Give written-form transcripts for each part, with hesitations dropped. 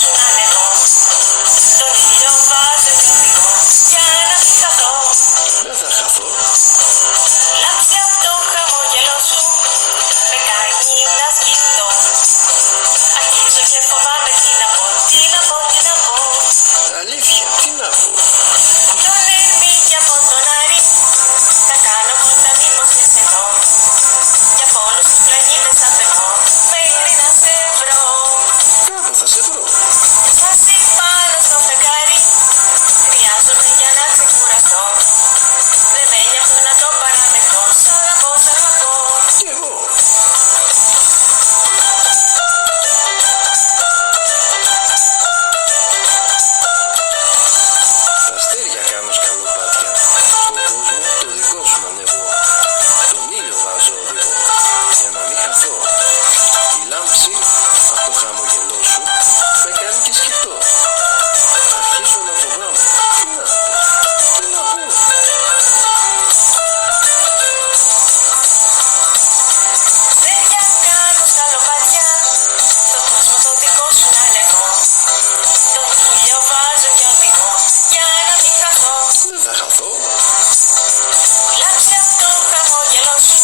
σου να ανεβώ. Τον ήλιο βάζω και οδηγώ για να μην χαθώ. Δεν θα χαθώ. Λάμψη απ' το χαμόγελο σου με κάνει να σκεφτώ. Αρχίζω και φοβάμαι τι να πω, τι να πω, τι να πω. Αλήθεια, τι να πω. Τον Ερμή και από τον Άρη θα κάνω πότα μήπως και σε δω. Και από όλους τους πλανήτες θα φεύγω μέχρι να σε βρω. Κάπου θα σε βρω. Φτάσει πάνω στο φεγγάρι χρειάζομαι για να ξεκουραστώ. Δεν με νοιάζω να το παραδεχτώ. Σ' αγαπώ, σ' αγαπώ. Κι εγώ. Τα αστέρια κάνω σκαλοπάτια. Στον κόσμο το δικό σου να ανεβώ. Τον ήλιο βάζω οδηγό για να μην χαθώ. Η λάμψη από το χαμογελό σου με κάνει και σκεφτώ. Αρχίζω να φοβάμαι. Τι να πω, τι να πω. Αστέρια κάνω σκαλοπάτια στον κόσμο το δικό σου να ανεβώ. Τον ήλιο βάζω και οδηγώ για να μην χαθώ. Δεν θα χαθώ. Λάμψη απ' το χαμόγελο σου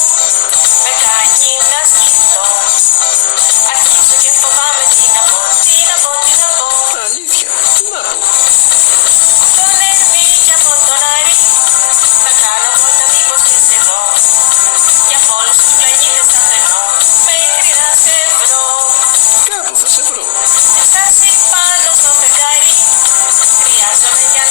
με κάνει να σκεφτώ. Αρχίζω και φοβάμαι τι να πω, τι να πω, τι να πω. Αλήθεια, τι να πω. Τον Ερμή και από τον Άρη θα κάνω πότα μήπως και σε δω. Και από όλους τους πλανήτες θα φεύγω μέχρι να σε βρω. Κάπου θα σε βρω. Φτάσει πάνω στο φεγγάρι χρειάζομαι για